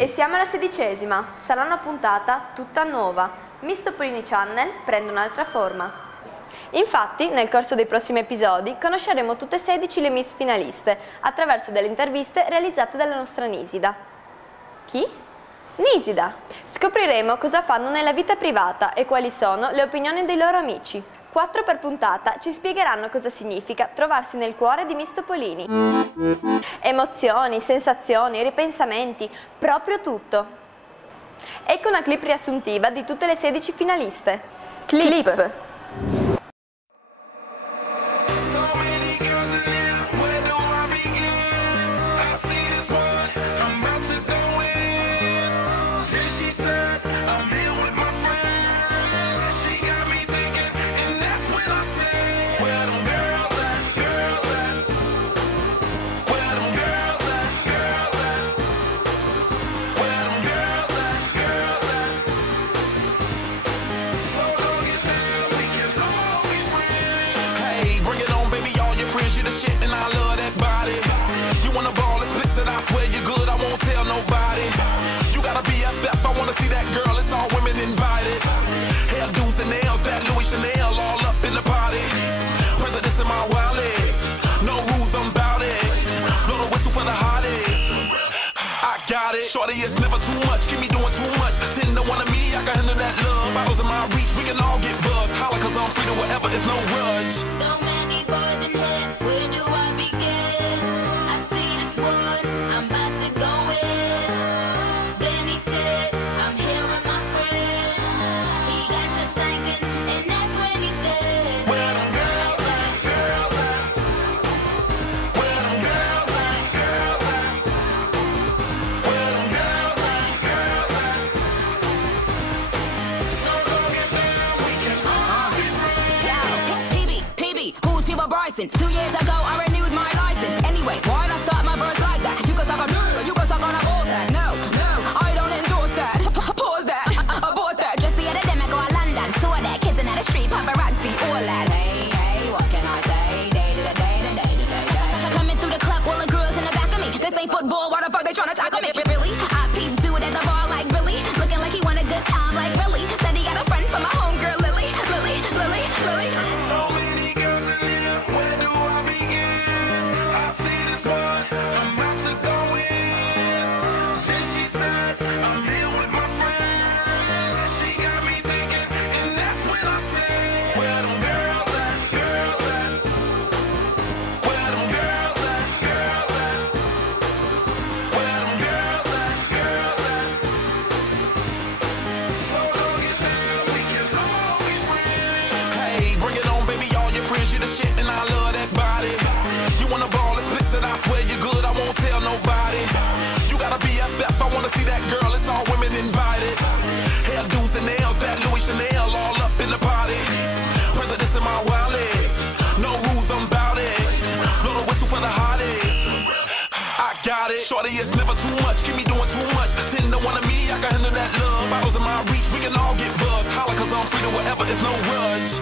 E siamo alla 16ª, sarà una puntata tutta nuova. Miss Topolini Channel prende un'altra forma. Infatti, nel corso dei prossimi episodi, conosceremo tutte e 16 le Miss finaliste, attraverso delle interviste realizzate dalla nostra Nisida. Chi? Nisida! Scopriremo cosa fanno nella vita privata e quali sono le opinioni dei loro amici. 4 per puntata ci spiegheranno cosa significa trovarsi nel cuore di Miss Topolini. Emozioni, sensazioni, ripensamenti, proprio tutto. Ecco una clip riassuntiva di tutte le 16 finaliste. Clip! See that girl, it's all women invited. Hairdos and nails, that Louis Chanel all up in the party. Presidents in my wallet, no rules, I'm bout it. Blow the whistle for the hottest. I got it. Shorty, it's never too much, keep me doing too much. 10 to 1 of me, I can handle that love. Bottles in my reach, we can all get buzzed. Holla, cause I'm free to whatever, it's no rush. So many boys in here, where do I begin? I see this one, I'm about to go in. Then he said, I'm here with my friend. He got to thinking, and that's when he said, Where them girls at, girls at? Where them girls at, girls at? Where them girls at, girls at? So go get down, we can all be friends. Yo, PB, who's People Bryson? 2 years ago, I renewed my license. Anyway, why'd I start my verse like that? You can suck on you can suck on a balls that. No, I don't endorse that. Pause that, abort that. Just the other day, I go to London, saw that kids in the street, paparazzi, all that. Hey, what can I say? Day to day. Coming through the club, all the girls in the back of me. This ain't football, why the fuck they tryna tackle me? Really? I peeped dude at the bar like Billy, looking like he want a good time like Billy. Said he got a friend from my homegirl Lily. So many girls in here, where do I begin? I see this one, I'm about to go in. Then she says, I'm here with my friend. She got me thinking, and that's when I say, where them girls at, girls at? Where them girls at, girls at? Where them girls at, girls at? So go get down, we can all be friends. Hey, bring it on, baby, all your friends, you the shit, and I love that body. You wanna ball, it's blistered, I swear you're good, I won't tell nobody. You gotta be BFF, I wanna see that girl, it's all women invited. Hairdos and nails, that Louis Chanel all up in the party. Presidents in my wallet, no rules, I'm bout it. Blow the whistle for the hottest. I got it. Shorty, it's never too much, keep me doing too much. 10 to 1 of me, I can handle that love. Bottles in my reach, we can all get buzzed. Holla, cause I'm free to whatever, it's no rush.